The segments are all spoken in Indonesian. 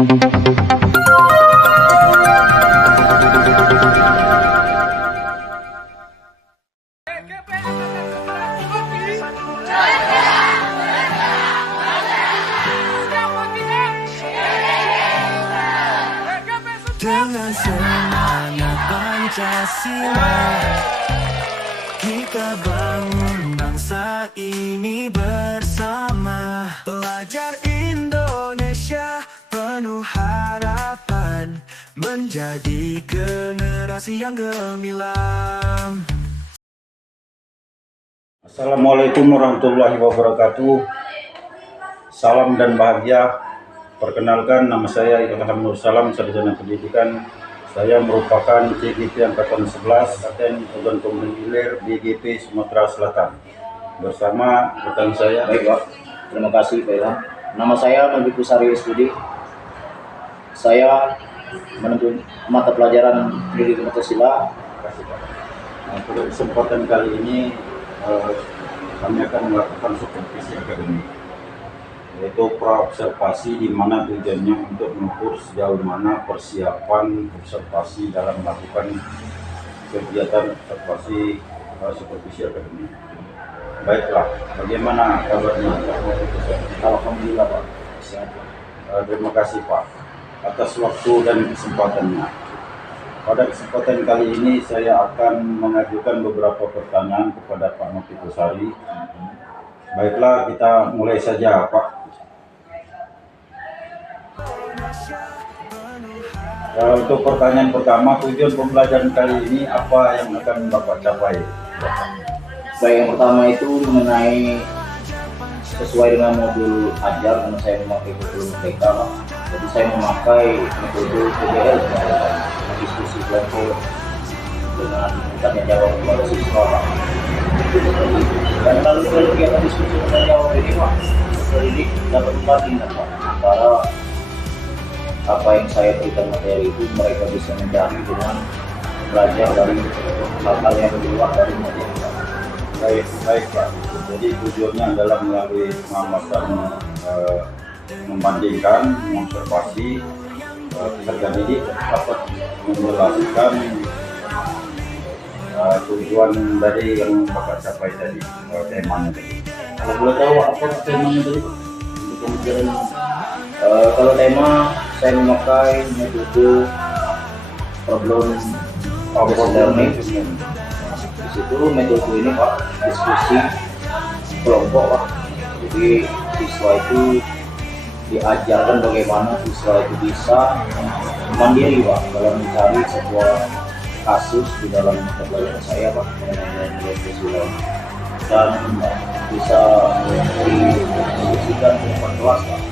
Dengan semangat Pancasila, kita bangun bangsa ini bersama. Pelajar Indonesia penuh harapan, menjadi generasi yang gemilang. Assalamualaikum warahmatullahi wabarakatuh. Salam dan bahagia. Perkenalkan, nama saya Ilham Nur Salam, sarjana pendidikan. Saya merupakan CGP Angkatan 11, Kabupaten Ogan Komering Ilir, BGP Sumatera Selatan. Bersama rekan saya. Baik Pak, terima kasih Pak Ilham. Nama saya Nurul Kusari Studi. Saya menuntut mata pelajaran pendidikan Pancasila. Terima kasih Pak. Nah, pada kesempatan kali ini kami akan melakukan supervisi akademik, yaitu praobservasi, di mana tujuannya untuk mengukur sejauh mana persiapan observasi dalam melakukan kegiatan observasi supervisi akademik. Baiklah, bagaimana kabarnya Pak? Alhamdulillah Pak. Terima kasih Pak atas waktu dan kesempatannya. Pada kesempatan kali ini saya akan mengajukan beberapa pertanyaan kepada Pak Novi Kusari. Baiklah, kita mulai saja Pak. Untuk pertanyaan pertama, tujuan pembelajaran kali ini apa yang akan Bapak capai? Baik, yang pertama itu mengenai sesuai dengan modul ajar, karena saya memakai kurikulum mereka Pak. Jadi saya memakai metode PBL diskusi kelompok dengan tanya jawab kepada siswa Pak. Dan lalu kegiatan diskusi tanya jawab ini Pak, ini dapat membandingkan Pak antara apa yang saya berikan materi itu mereka bisa mencari dengan belajar dari hal-hal yang di luar dari materi. Baik Pak. Jadi tujuannya adalah melalui pengamatan, membandingkan, mengobservasi, peserta didik dapat menjelaskan tujuan dari yang Bapak capai tadi, temanya tadi. Kalau boleh tahu apa temanya tadi Pak? Untuk pembelajaran kalau tema saya memakai metode problem learning. Di situ metode ini Pak, diskusi kelompok Pak. Jadi siswa itu diajarkan bagaimana siswa itu bisa mandiri Pak dalam mencari sebuah kasus di dalam mata pelajaran saya Pak, mengenai nilai Pancasila, dan bisa didiskusikan di depan kelas Pak.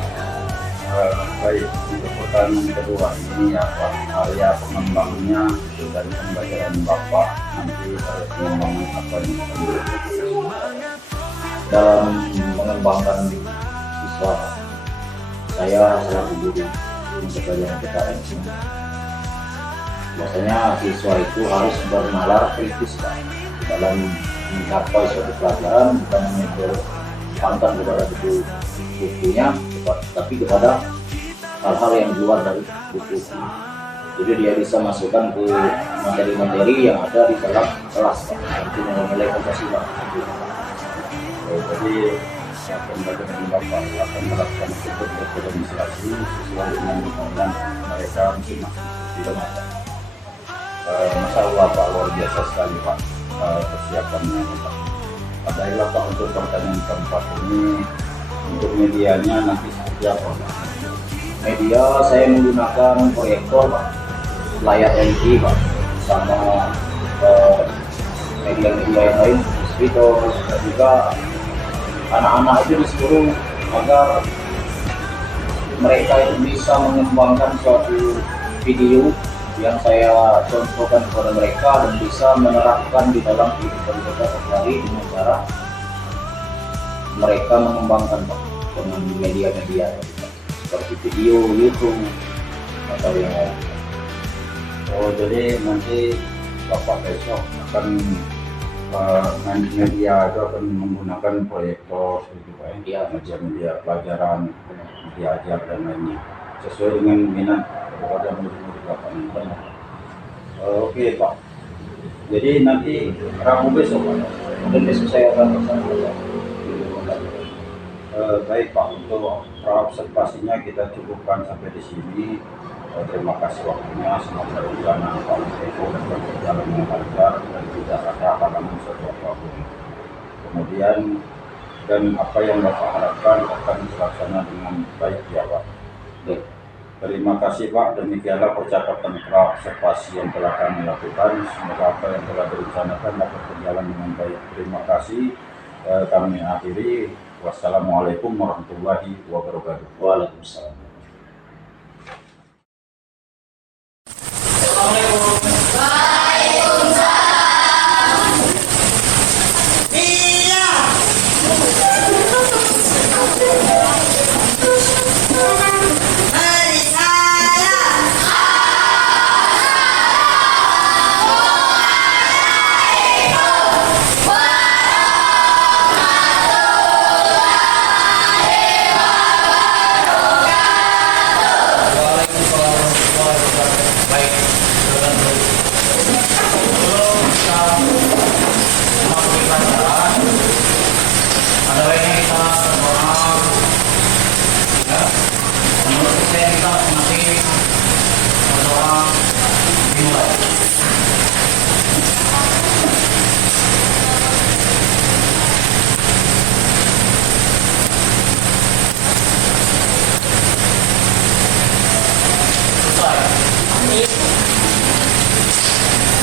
Baik, untuk pertanyaan kedua ini apa area pengembangnya dari pembelajaran Bapak, nanti area pengembangan apa yang akan dilakukan? Dalam mengembangkan siswa, saya selaku guru untuk pelajaran PKN, biasanya siswa itu harus bernalar kritis Pak dalam mencapai suatu pelajaran, bukan hanya berpantang kepada bukunya, tapi kepada hal-hal yang luar dari buku. Jadi dia bisa masukkan ke materi-materi yang ada di dalam kelas Pak, untuk menilai Pancasila. Jadi pembelajaran Bapak akan melakukan demonstrasi sesuai dengan kebutuhan mereka masing-masing. Tidak ada. Masya Allah Pak, luar biasa sekali Pak persiapannya Pak. Baiklah Pak, untuk pertanyaan keempat ini, untuk medianya nanti seperti apa Pak? Media saya menggunakan proyektor Pak, layar LED Pak, sama media-media yang lain, monitor, dan juga anak-anak itu disuruh agar mereka itu bisa mengembangkan suatu video yang saya contohkan kepada mereka dan bisa menerapkan di dalam kehidupan mereka sehari-hari dengan cara mereka mengembangkan Pak, dengan media-media seperti video, YouTube, atau yang lain. Oh, jadi nanti Bapak besok akan media itu akan menggunakan proyektor seperti Pak, Iya. media pelajaran, media ajar dan lainnya. sesuai dengan minat kepada murid-murid Bapak. Benar. Oke Pak. Jadi nanti Rabu besok Pak. Mungkin besok saya akan bersama Pak. Baik Pak, untuk observasinya kita cukupkan sampai di sini. Terima kasih waktunya. Semoga rencana Pak Eko dapat berjalan dengan lancar dan tidak ada halangan apapun. Kemudian dan apa yang Bapak harapkan akan terlaksana dengan baik ya Pak. Baik. Terima kasih Pak. Demikianlah percakapan observasi yang telah kami lakukan. Semoga apa yang telah direncanakan dapat berjalan dengan baik. Terima kasih. Kami akhiri. Wassalamualaikum warahmatullahi wabarakatuh. Waalaikumsalam.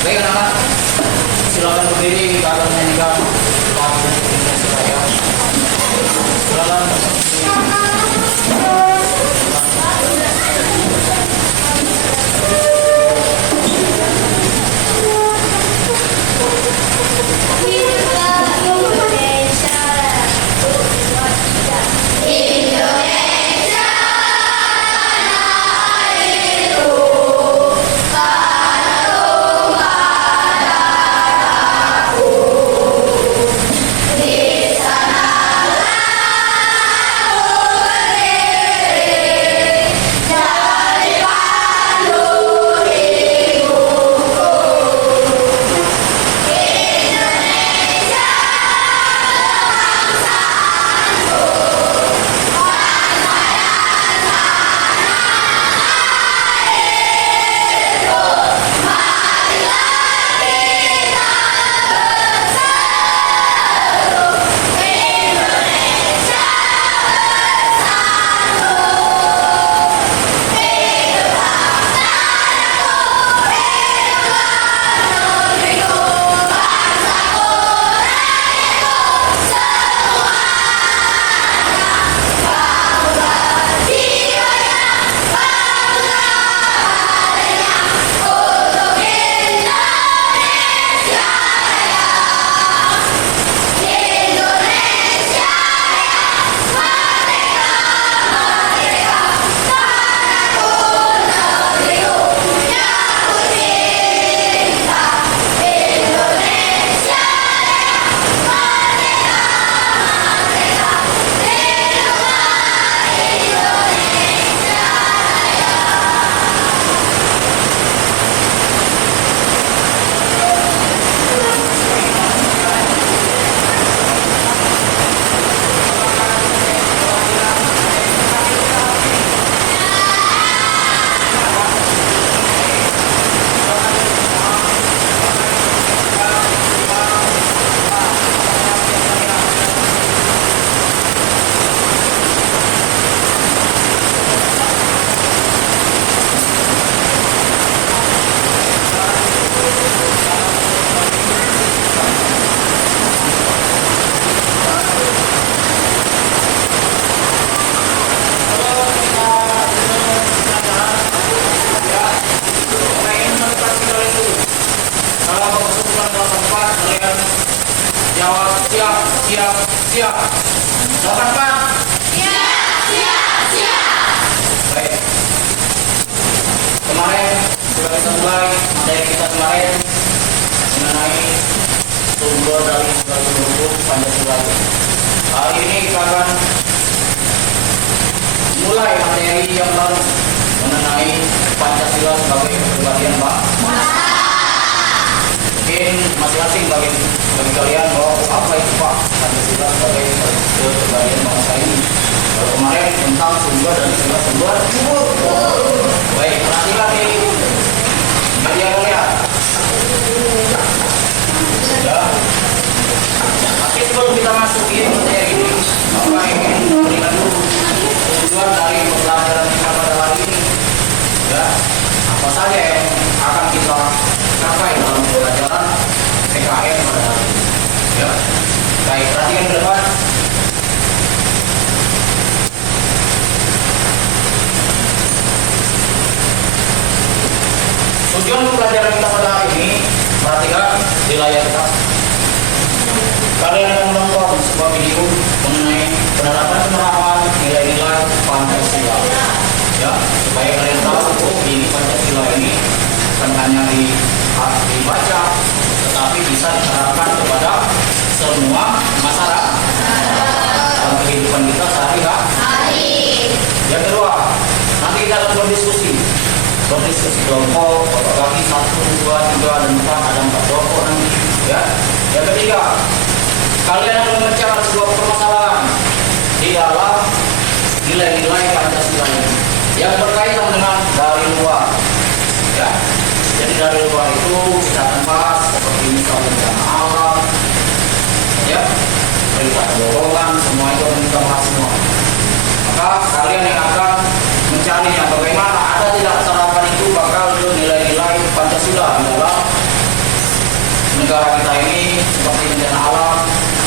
Baik anak-anak, silakan berdiri, kita akan menyanyikan lagu Indonesia Raya. Silakan. Jawab siap, siap, siap. Silakan Pak. Siap, siap, siap. Baik. Kemarin sudah kita mulai materi kita kemarin mengenai sumber dari suatu hukum Pancasila. Hari ini kita akan mulai materi yang baru mengenai Pancasila sebagai kepribadian bangsa. Mungkin masing-masing bagi kalian bahwa apa itu Pak Pancasila sebagai kepribadian bangsa ini. Kalau kemarin tentang sumber dan sumber. Baik, perhatikan nih media kalian. Ya. Tapi sebelum kita masukin materi ini, Bapak ingin memberikan dulu tujuan dari pembelajaran kita pada hari ini. Ya, apa saja yang akan kita capai dalam pembelajaran PKN pada hari ini. Ya, baik, perhatikan ke depan. Tujuan pembelajaran kita pada hari ini, perhatikan di layar kita. Kalian akan menonton sebuah video mengenai penerapan nilai-nilai Pancasila. Ya, supaya kalian tahu, oh ini Pancasila ini bukan hanya dibaca, tetapi bisa diterapkan kepada semua masyarakat dalam kehidupan kita sehari-hari. Yang kedua, nanti kita akan berdiskusi kelompok, bagi 1, 2, 3, dan 4, ada 4 kelompok nanti. Ya. Yang ketiga, kalian akan memecahkan sebuah permasalahan di dalam nilai-nilai Pancasila ini yang berkaitan dengan dari luar. Ya. Jadi dari luar itu kita akan bahas seperti misalnya bencana alam, ya, perintah dorongan, semua itu akan kita bahas semua. Maka kalian yang akan mencarinya bagaimana ada tidak terapan itu bakal nilai-nilai Pancasila di dalam negara kita ini, seperti bencana alam,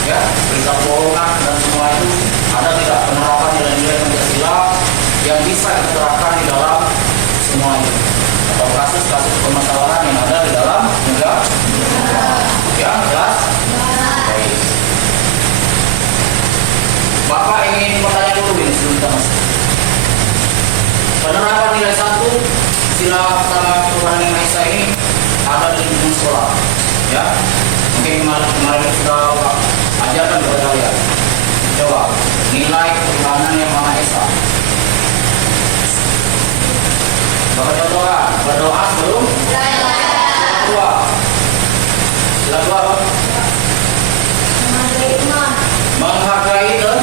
ya, berita bohongan dan semua itu ada tidak penerapan nilai-nilai Pancasila yang bisa diterapkan di dalam semua itu, atau kasus-kasus permasalahan yang ada di dalam negara. Ya, jelas? Baik. Bapak ingin bertanya dulu ini sebelum kita masuk. Penerapan nilai 1 sila pertama Tuhan Yang Maha Esa ini ada di lingkungan sekolah. Ya, mungkin kemarin kita ajarkan kepada kalian. Coba nilai Tuhan Yang Maha Esa. Bapak contohkan, berdoa sebelum dua. Sila 2 apa? Menghargai teman.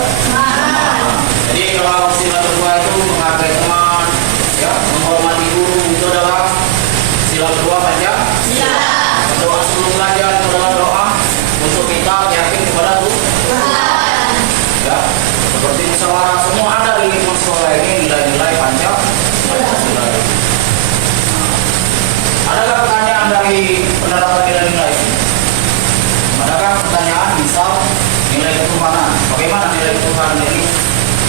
Jadi kalau sila kedua itu menghargai teman, ya, menghormati guru, itu adalah sila kedua Pancasila. Doa sebelum belajar itu adalah doa untuk kita yakin kepada Tuhan. Ya, seperti musyawarah, semua ada di lingkungan sekolah ini nilai-nilai Pancasila. Adakah pertanyaan dari penerapan nilai-nilai ini? Adakah pertanyaan misal nilai ketuhanan? Bagaimana nilai ketuhanan ini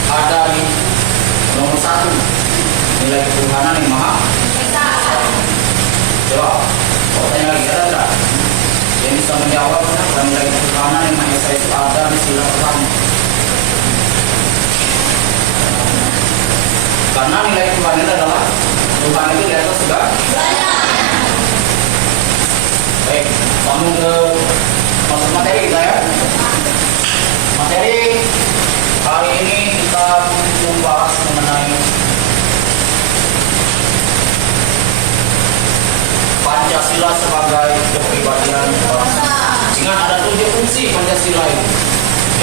ada di nomor 1, nilai ketuhanan yang Maha Esa. Coba, kalau tanya lagi, ada tidak yang bisa menjawab kenapa nilai ketuhanan yang Maha Esa itu ada di sila pertama? Karena nilai Tuhan itu adalah Tuhan itu di atas segala. Baik, sambung ke masuk materi kita ya. Materi hari ini kita membahas mengenai Pancasila sebagai kepribadian bangsa. Ingat ada 7 fungsi Pancasila ini.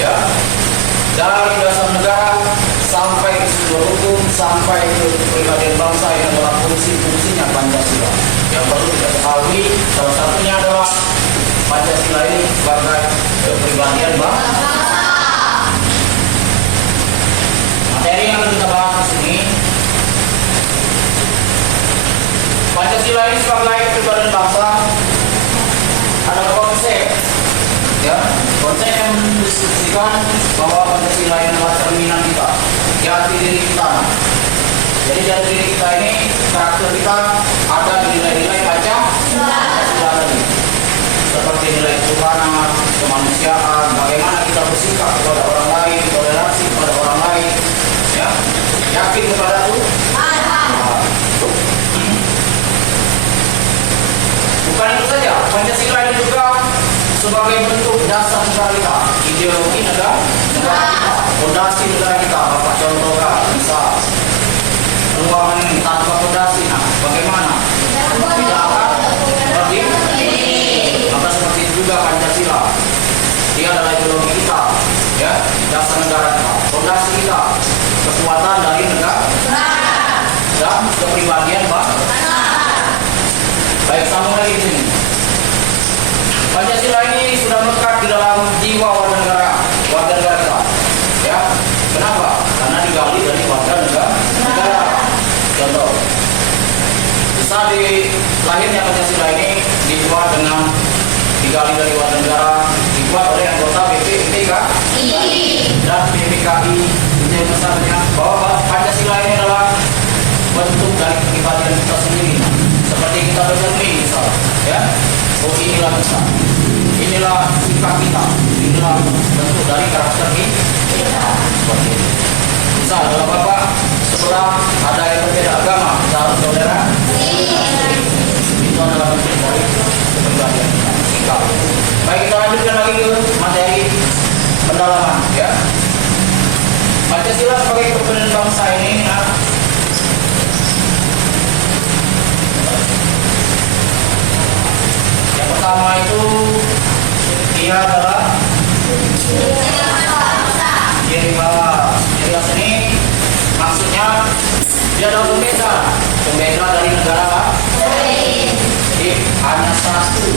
Ya. Dari dasar negara sampai ke sumber hukum sampai ke kepribadian bangsa yang adalah fungsi-fungsinya Pancasila. Yang perlu kita ketahui salah satunya adalah Pancasila ini sebagai kepribadian bangsa. Materi yang kita bahas di sini, Pancasila ini sebagai kepribadian bangsa ada konsep, ya, konsep yang mendiskusikan bahwa Pancasila ini adalah cerminan kita, jati diri kita. Jadi jati diri kita ini, karakter kita ada di nilai-nilai Pancasila tadi, seperti nilai ketuhanan, kemanusiaan, bagaimana kita bersikap kepada orang lain, toleransi kepada orang lain, ya, yakin kepada Tuhan. Bukan itu saja, Pancasila ini juga sebagai bentuk dasar negara kita, ideologi negara kita, fondasi negara kita. Bapak contohkan, misal ruangan ini tanpa fondasi, nah bagaimana? Tidak akan berdiri. Maka seperti itu juga Pancasila. Dia adalah ideologi kita, ya, dasar negara kita, fondasi kita, kekuatan dari negara dan kepribadian bangsa. Baik, sambung lagi di sini. Pancasila ini sudah melekat di dalam jiwa warga negara kita. Ya, kenapa? Karena digali dari warga negara. Contoh, saat di lahirnya Pancasila ini dibuat dengan digali dari warga negara, dibuat oleh anggota BPKI dan BPKI. Yang besarnya bahwa Pancasila ini adalah bentuk dari kepribadian kita sendiri. Seperti kita bercermin misal, ya. Oh, inilah kita, inilah sikap kita, inilah bentuk dari karakter kita. Seperti itu. Misal kalau Bapak setelah ada yang berbeda agama, kita harus toleransi. Itu adalah bentuk dari kepribadian kita, sikap. Baik, kita lanjutkan lagi ke materi pendalaman, ya. Pancasila sebagai komponen bangsa ini, nah, yang pertama itu dia adalah ciri khas. Ciri khas ini maksudnya dia adalah pembeda dari negara lain. Jadi hanya satu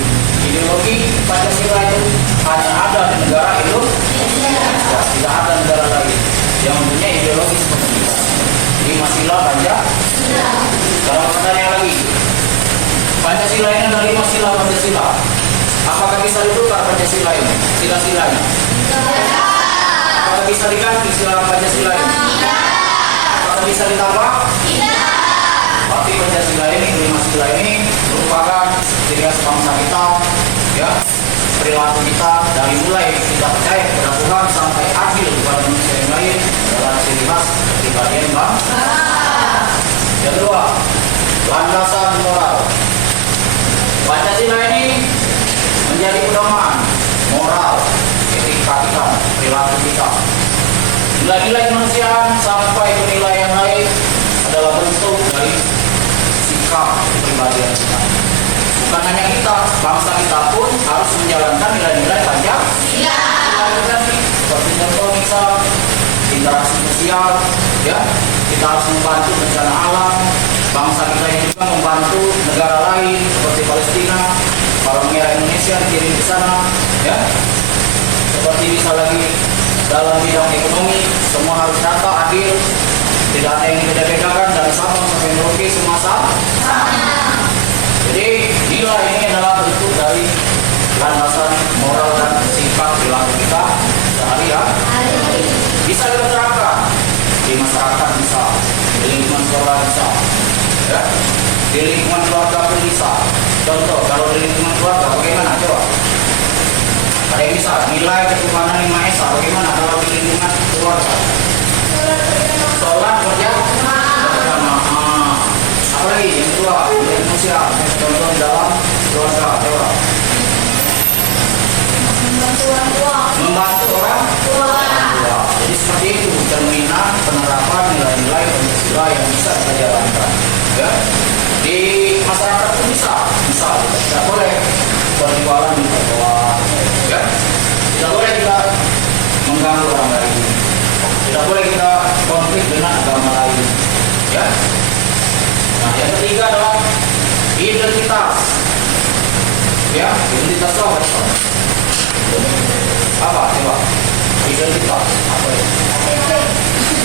ideologi Pancasila itu hanya ada di negara Indonesia, tidak ada negara lain yang mempunyai ideologi seperti kita. Jadi Pancasila Pancasila. Kalau pertanyaan lagi, Pancasila ini dari sila Pancasila. Apakah bisa ditukar Pancasila ini? Sila-silanya? Apakah bisa diganti sila Pancasila ini? Apakah bisa ditambah? Tapi Pancasila ini, kelima sila ini merupakan ciri khas bangsa kita, ya, perilaku kita dari mulai kita percaya kepada Tuhan sampai adil kepada manusia yang lain adalah ciri khas kepribadian bangsa. Yang kedua, landasan moral. Pancasila ini menjadi pedoman moral, etika kita, perilaku kita. Nilai-nilai kemanusiaan sampai ke nilai yang lain adalah bentuk dari sikap kepribadian kita. Bukan hanya kita, bangsa kita pun harus menjalankan nilai-nilai Pancasila. Seperti contoh misal interaksi sosial, ya, kita harus membantu bencana alam. Bangsa kita ini juga membantu negara lain seperti Palestina, Palang Merah Indonesia dikirim di sana, ya. Seperti bisa lagi dalam bidang ekonomi, semua harus data adil, tidak ada yang dibedakan dari Sabang sampai Merauke, semua sama. Jadi nilai ini adalah bentuk dari landasan moral dan sikap perilaku kita sehari-hari. Bisa kita terapkan di masyarakat, bisa di lingkungan sekolah, bisa, ya, di lingkungan keluarga pun bisa. Contoh, kalau di lingkungan keluarga bagaimana? Coba. Ada yang bisa nilai ketuhanan yang Maha Esa, bagaimana kalau di lingkungan keluarga? Sholat berjamaah. Apalagi yang kedua, nilai manusia. Contoh dalam keluarga, coba. Membantu orang tua. Jadi seperti itu cerminan penerapan nilai-nilai Pancasila yang bisa kita jalankan, ya. Di masyarakat pun bisa kita tidak boleh berjualan di trotoar, ya. Tidak boleh kita mengganggu orang lain, tidak boleh kita konflik dengan agama lain, ya. Nah, yang ketiga adalah identitas, ya. Identitas apa? Coba identitas apa ya?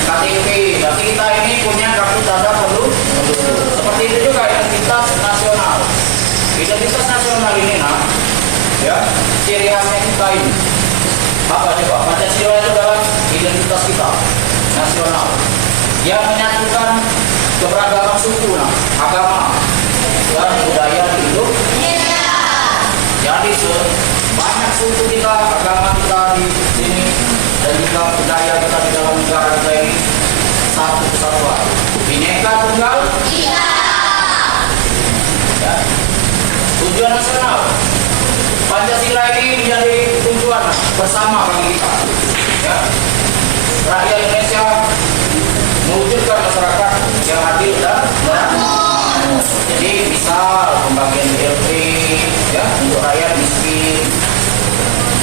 KTP. Berarti kita ini punya kartu tanda penduduk. Seperti itu juga identitas nasional. Identitas nasional ini, nah, ya, ciri khasnya kita ini apa? Coba, Pancasila itu adalah identitas kita nasional yang menyatukan keberagaman suku, nah, agama dan budaya di Indonesia. Jadi banyak suku kita, agama kita di sini, dan juga budaya kita di dalam negara kita ini satu kesatuan. Bhinneka Tunggal Ika. Ya. Tujuan nasional Pancasila ini menjadi tujuan bersama bagi kita. Ya. Rakyat Indonesia mewujudkan masyarakat yang adil dan beradab. pembagian BLT ya untuk rakyat miskin.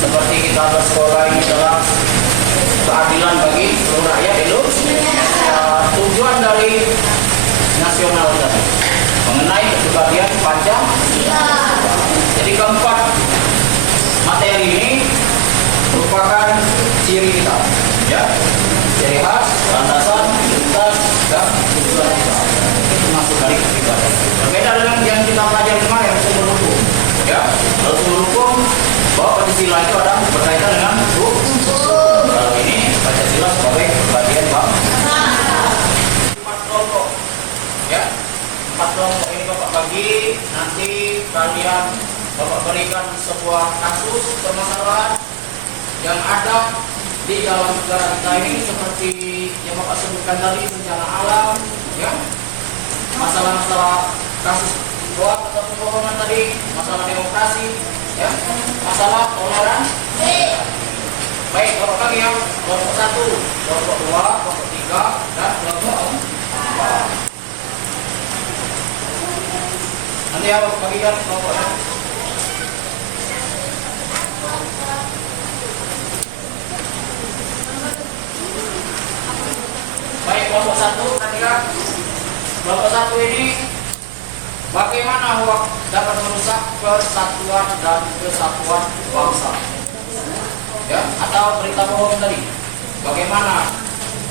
Seperti kita bersekolah ini adalah keadilan bagi seluruh rakyat Indonesia. Tujuan dari nasional tadi mengenai kebagian Pancasila. Jadi keempat materi ini merupakan ciri kita, ya, ciri khas, landasan, identitas, dan tujuan kita. Itu masuk dari kepribadian. Berbeda dengan yang kita pelajari kemarin sumber hukum, ya. Kalau sumber hukum bahwa Pancasila itu ada berkaitan dengan hukum. Kalau ini Pancasila sebagai kepribadian bangsa. 4 kelompok, ya. 4 kelompok ini Bapak bagi, nanti kalian Bapak berikan sebuah kasus permasalahan yang ada di dalam negara kita ini, seperti yang Bapak sebutkan tadi, bencana alam, ya, masalah-masalah kasus hoax atau kebohongan tadi, masalah demokrasi, ya, masalah toleransi. Baik, Bapak bagi yang kelompok 1, kelompok 2, kelompok 3, dan kelompok 4. Nanti ya Bapak bagikan kelompoknya. Baik, kelompok 1 perhatikan. Kelompok 1 ini bagaimana hoax dapat merusak persatuan dan kesatuan bangsa, ya, atau berita bohong tadi. Bagaimana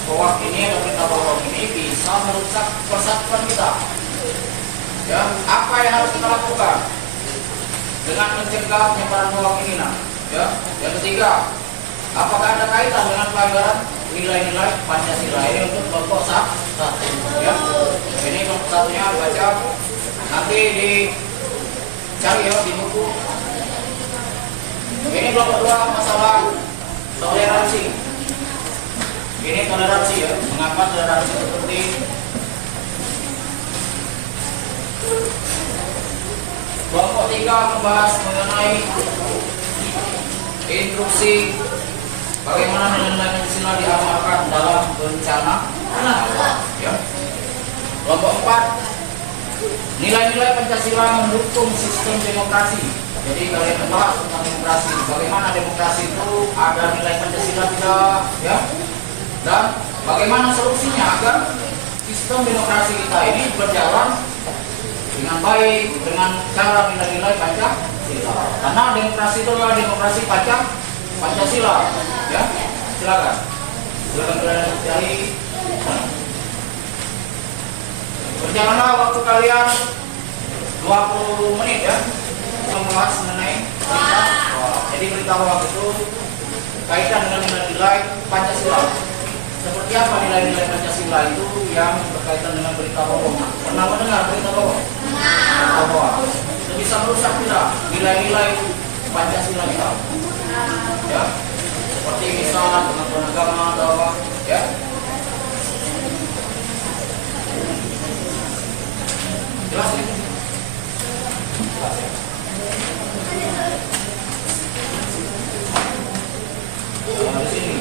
hoax ini atau berita bohong ini bisa merusak persatuan kita, ya. Apa yang harus kita lakukan dengan mencegah penyebaran hoax ini, nah, ya. Yang ketiga, apakah ada kaitan dengan pelanggaran nilai-nilai Pancasila ini untuk kelompok 1, ya. Ini kelompok 1-nya baca, nanti dicari ya di buku. Ini kelompok 2 masalah toleransi. Ini toleransi, ya. Mengapa toleransi seperti kelompok 3 membahas mengenai instruksi bagaimana nilai-nilai Pancasila diamalkan dalam bencana alam, ya. Kelompok 4, nilai-nilai Pancasila mendukung sistem demokrasi. Jadi kalian membahas tentang demokrasi, bagaimana demokrasi itu ada nilai Pancasila tidak, ya, dan bagaimana solusinya agar sistem demokrasi kita ini berjalan dengan baik dengan cara nilai-nilai Pancasila. Karena demokrasi itu adalah demokrasi Pancasila, ya. Silakan kalian cari. Berjalanlah waktu kalian 20 menit, ya, membahas mengenai berita hoax. Jadi berita hoax itu kaitan dengan nilai-nilai Pancasila. Seperti apa nilai-nilai Pancasila itu yang berkaitan dengan berita bohong? Pernah mendengar berita bohong? Berita hoax itu bisa merusak tidak nilai-nilai Pancasila kita, ya. Seperti misalnya pengakuan agama atau apa, ya. Jelas ya? Jelas ya? Di sini.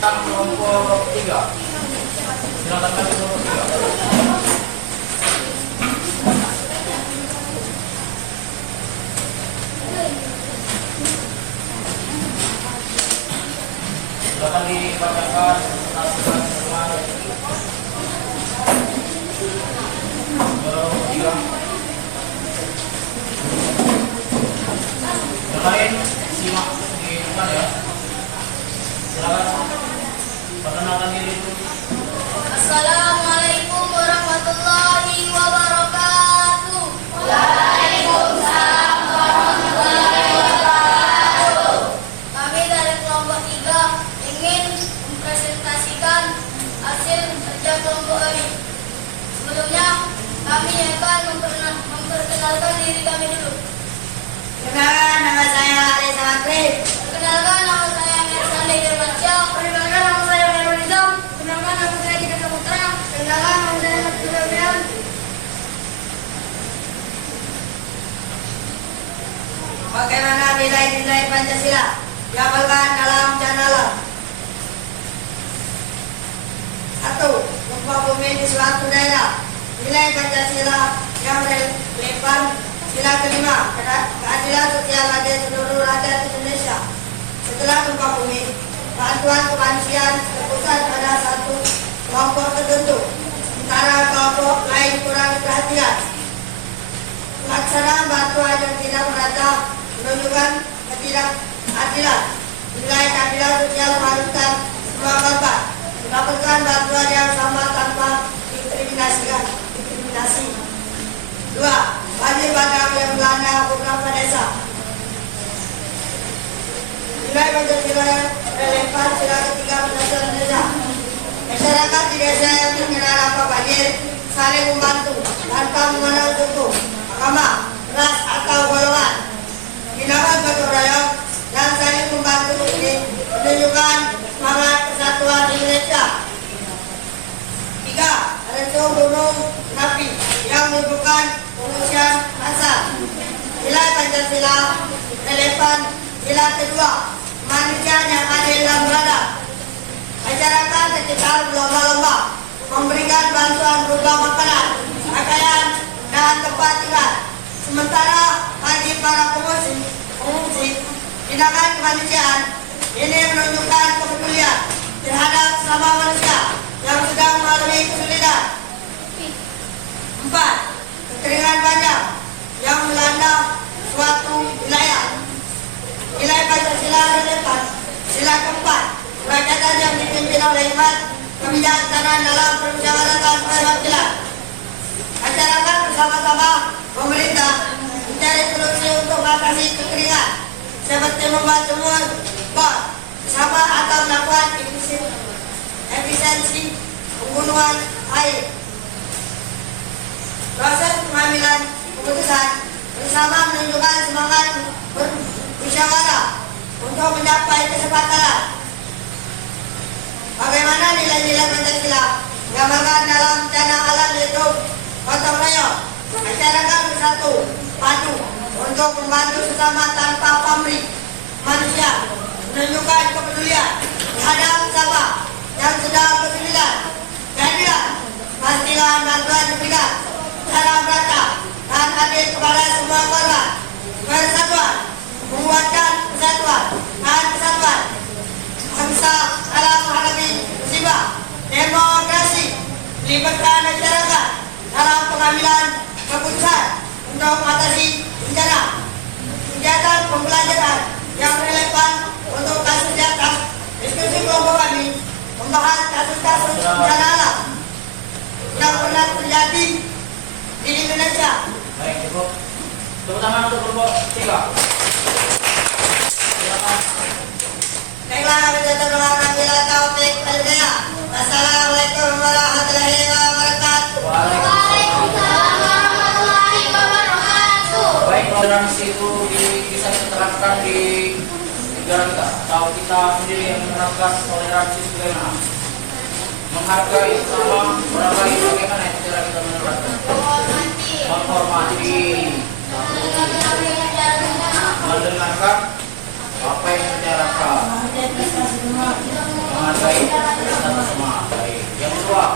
Kelompok 3. Silakan kami kelompok 3. Silakan dibacakan presentasikan semua. Kelompok 3. Yang lain simak di depan, ya. Silakan perkenalkan diri dulu. Assalamualaikum warahmatullahi wabarakatuh. Waalaikumsalam warahmatullahi wabarakatuh. Kami dari kelompok 3 ingin mempresentasikan hasil kerja kelompok kami. Sebelumnya kami akan memperkenalkan diri kami dulu. Perkenalkan, nama saya Alisa Makrib. Perkenalkan, nama saya Mersandi Dirmansyah. Perkenalkan, nama saya Mayor Rizam. Perkenalkan, nama saya Jika Saputra. Perkenalkan, nama saya Nabi Rabian. Bagaimana nilai-nilai Pancasila diamalkan dalam bencana alam? Sumpah Bumi di suatu daerah. Nilai Pancasila yang relevan. Sila kelima, keadilan sosial bagi seluruh rakyat Indonesia. Setelah Sumpah Bumi, bantuan kemanusiaan terpusat pada satu kelompok tertentu, sementara kelompok lain kurang perhatian. Pelaksanaan bantuan yang tidak merata menunjukkan ketidakadilan. Nilai keadilan sosial mengharuskan semua korban mendapatkan bantuan yang sama tanpa diskriminasi. 2. Banjir bandang yang melanda beberapa desa. Nilai Pancasila yang relevan sila ketiga Pancasila desa. Masyarakat di desa yang terkena dampak banjir saling membantu tanpa memandang suku, agama, ras atau golongan. Tindakan gotong royong dan saling membantu ini menunjukkan semangat persatuan Indonesia. 3. Resiko gunung api yang menimbulkan pengungsian massal. Nilai Pancasila relevan sila kedua, kemanusiaan yang adil dan beradab. Masyarakat sekitar berlomba-lomba memberikan bantuan berupa makanan, pakaian, dan tempat tinggal. Sementara bagi para pengungsi, tindakan kemanusiaan ini menunjukkan kepedulian terhadap sesama manusia yang sedang mengalami kesulitan. 4. Kekeringan panjang yang melanda suatu wilayah. Nilai Pancasila relevan sila keempat, kerakyatan yang dipimpin oleh hikmat kebijaksanaan dalam permusyawaratan perwakilan. Masyarakat bersama-sama pemerintah mencari solusi untuk mengatasi kekeringan, seperti membuat sumur bor bersama atau melakukan efisiensi penggunaan air. Proses pengambilan keputusan bersama menunjukkan semangat bermusyawarah untuk mencapai kesepakatan. Bagaimana nilai-nilai Pancasila digambarkan dalam bencana alam yaitu gotong royong, masyarakat bersatu padu untuk membantu sesama tanpa pamrih, manusia menunjukkan kepedulian terhadap sesama yang sedang kesulitan. Keadilan, pastikan bantuan diberikan secara merata dan adil kepada semua korban. Persatuan, menguatkan persatuan dan kesatuan bangsa dalam menghadapi musibah. Demokrasi, melibatkan masyarakat dalam pengambilan keputusan untuk mengatasi bencana. Kegiatan pembelajaran yang relevan untuk kasus nyata. Diskusi kelompok kami membahas kasus-kasus bencana alam yang pernah terjadi di Indonesia. Baik, cukup. Tepuk tangan untuk kelompok 3. Silakan. Baiklah, kami tutup dengan wabillahi taufik wal hidayah. Wassalamualaikum warahmatullahi wabarakatuh. Waalaikumsalam warahmatullahi wabarakatuh. Baik, toleransi itu bisa diterapkan di negara kita. Tahu kita sendiri yang menerapkan toleransi sebagaimana? Menghargai sama orang lain, bagaimana cara kita menerapkan? Menghormati, mendengarkan apa yang dibicarakan, menghargai kita semua. Baik. Yang kedua,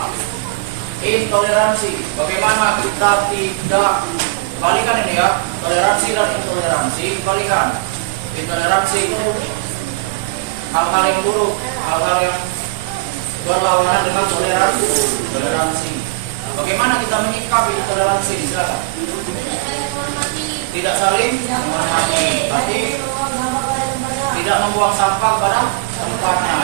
intoleransi. Bagaimana kita tidak balikan ini ya, toleransi dan intoleransi balikan. Intoleransi itu hal-hal yang buruk, hal-hal yang berlawanan dengan toleransi. Bagaimana kita menyikapi toleransi? Silakan. Tidak saling menghormati, berarti tidak membuang sampah pada tempatnya.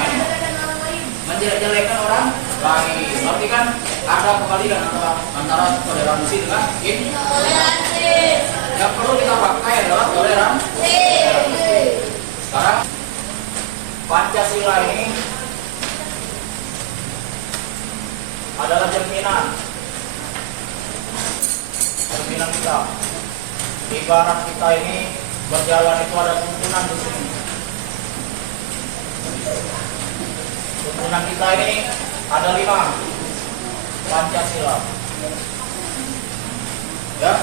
Menjelek-jelekan orang lain, berarti kan ada kebalikan antara toleransi dengan intoleransi. Yang perlu kita pakai adalah toleransi. Sekarang Pancasila ini adalah cerminan kita. Ibarat kita ini berjalan itu ada tuntunan di sini. Tuntunan kita ini ada 5. Pancasila. Ya.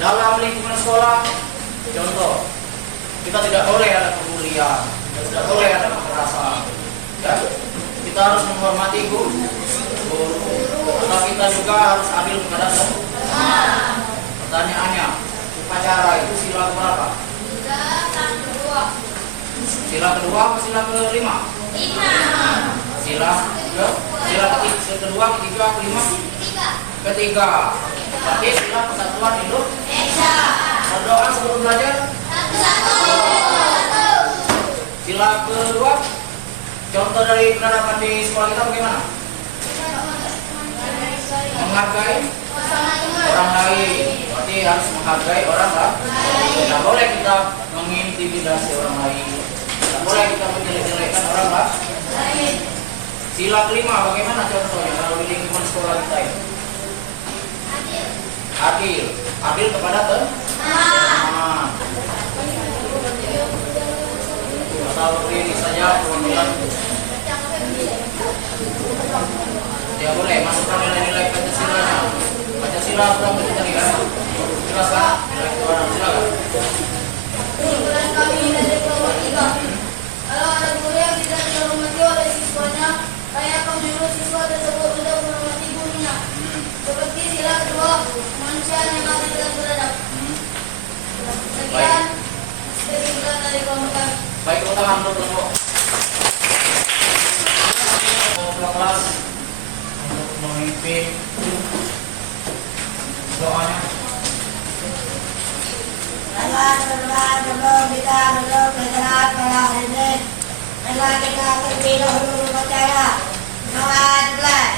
Dalam lingkungan sekolah, contoh, kita tidak boleh ada kebulian, tidak boleh ada kekerasan. Ya. Kita harus menghormati guru. Sila kedua atau sila kelima? Sila kedua, ketiga, kelima? Ketiga. Berarti sila persatuan hidup. Berdoa sebelum belajar. Sila kedua, contoh dari penerapan di sekolah kita bagaimana? Menghargai orang lain. Berarti harus menghargai orang lain. Tidak boleh kita mengintimidasi orang lain. Tidak boleh kita menjelek-jelekan orang lain. Sila kelima bagaimana contohnya kalau di lingkungan sekolah kita ini? Adil. Adil kepada teman. Atau berdiri saja perwakilan. Ya boleh masukkan nilai-nilai Pancasilanya. Pancasila sudah kita tadi kan? Silakan. Nilai keluaran silakan. Kesimpulan kami dari kelompok 3. Kalau ada guru yang tidak dihormati oleh siswanya, saya akan menyuruh siswa tersebut untuk menghormati gurunya. Seperti sila kedua, manusia yang adil dan beradab. Sekian kesimpulan dari kelompok kami. Baik, tangan untuk kelompok. Kelas untuk memimpin doanya. Allah sebelum kita duduk bergerak pada hari ini. Marilah kita terlebih dahulu berbicara. Doa dimulai.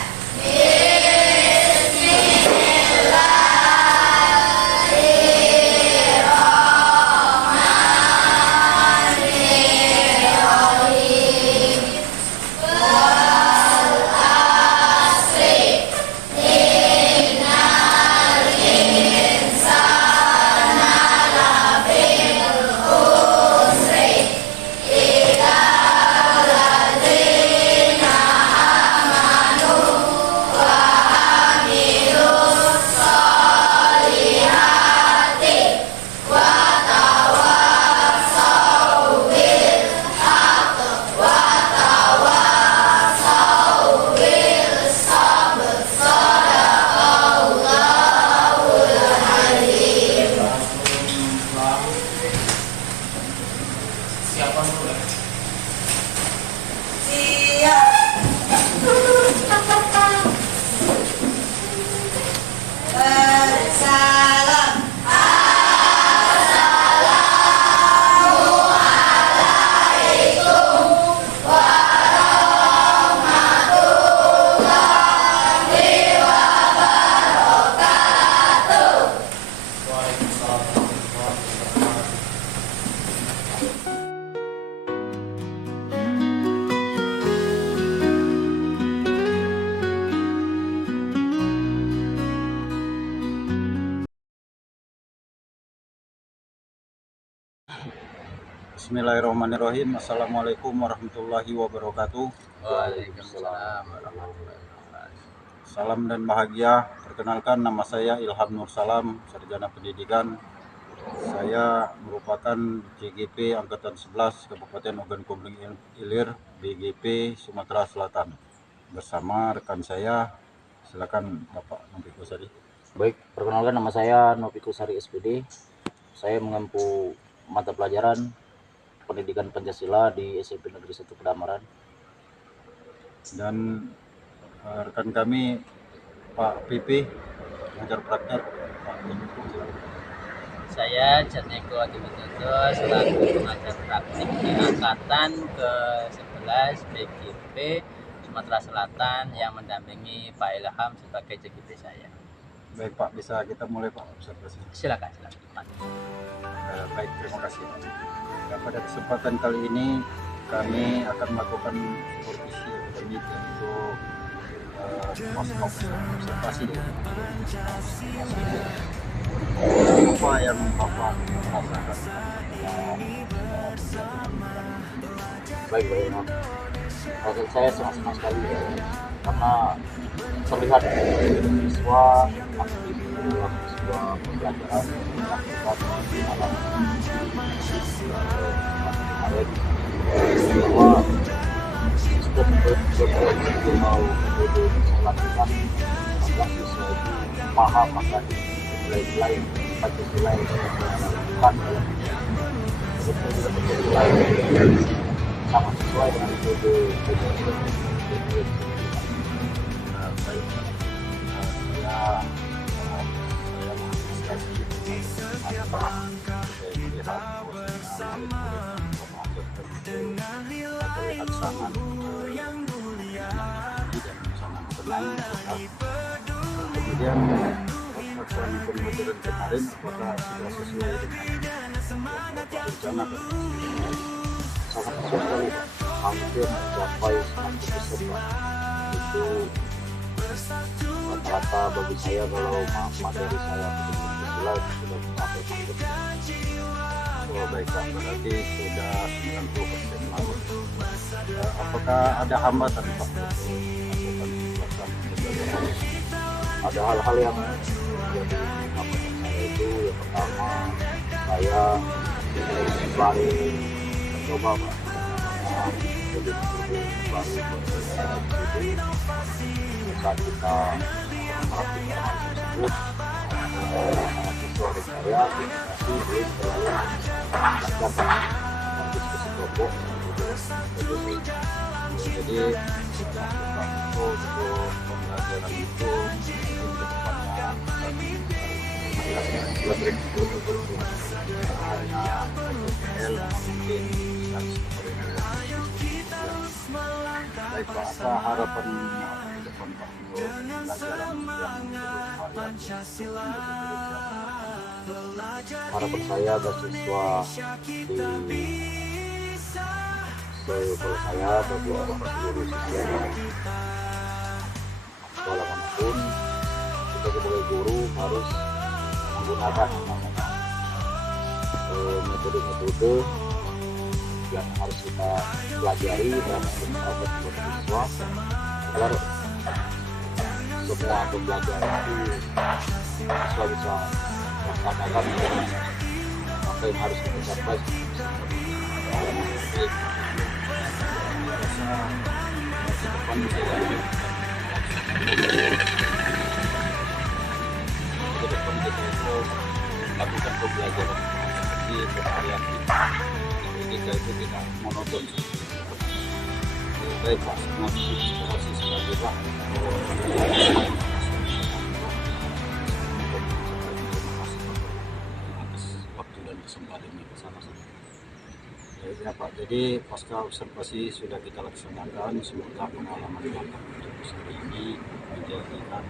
Siapa dulu ya? Siap. Bersalam. Waalaikumsalam warahmatullahi wabarakatuh. Bismillahirrahmanirrahim. Assalamualaikum warahmatullahi wabarakatuh. Waalaikumsalam warahmatullahi wabarakatuh. Salam dan bahagia. Perkenalkan, nama saya Ilham Nur Salam, sarjana pendidikan. Saya merupakan CGP Angkatan 11 Kabupaten Ogan Komering Ilir, BGP Sumatera Selatan. Bersama rekan saya, silakan Bapak Novi Kusari. Baik, perkenalkan nama saya Novi Kusari SPD. Saya mengempu mata pelajaran pendidikan Pancasila di SMP Negeri 1 Kedamaran. Dan rekan kami Pak Pipi, pengajar praktek. Pak Pipi, silakan. Saya Jatniko Adibatoto selaku pengajar praktik di Angkatan ke-11 BGP Sumatera Selatan yang mendampingi Pak Ilham sebagai CGP saya. Baik Pak, bisa kita mulai Pak observasi. Silakan. Baik, terima kasih. Nah, pada kesempatan kali ini kami akan melakukan supervisi akademik untuk observasi apa yang Bapak rasakan. Baik. Maksud saya senang sekali ya, karena terlihat siswa aktif dalam sebuah pembelajaran melakukan alam kemarin bahwa sudah betul mau melakukan agar siswa itu paham akan nilai-nilai Pancasila yang dilakukan dalam betul-betul nilai metode pengajaran baik saya mengapresiasi saya melihat terlihat sangat sangat tenang. Kemudian pelaksanaan pembelajaran kemarin apakah sudah sesuai dengan rencana? Sangat sesuai sekali, hampir mencapai 100%. Itu rata-rata bagi saya kalau materi saya sudah mencapai 100%. Oh baiklah, berarti sudah 90% lalu. Apakah ada hambatan Pak? Ada hal-hal yang menjadi hambatan saya itu yang pertama saya baru mencoba Pak jadi baru saat kita melakukan hal tersebut siswa dan saya masih belum terlalu melakukan diskusi kelompok jadi untuk pembelajaran itu kedepannya lebih hanya PPL mungkin baik Pak, apa harapan ke depan Pak untuk pembelajaran yang harapan saya agar siswa di kalau saya bagi seluruh siswa sekolah manapun kita sebagai guru harus menggunakan metode-metode yang harus kita pelajari dan berproses buat siswa agar semua pembelajaran itu siswa bisa melaksanakan apa yang harus kita capai. Ke depan kita itu lakukan pembelajaran seperti variatif. Kita itu tidak monoton. Baik Pak, terima kasih sekali Pak. Atas waktu dan kesempatan ini bersama-sama. Ya Pak, jadi pasca observasi sudah kita laksanakan, semoga pengalaman Bapak untuk hari ini menjadikan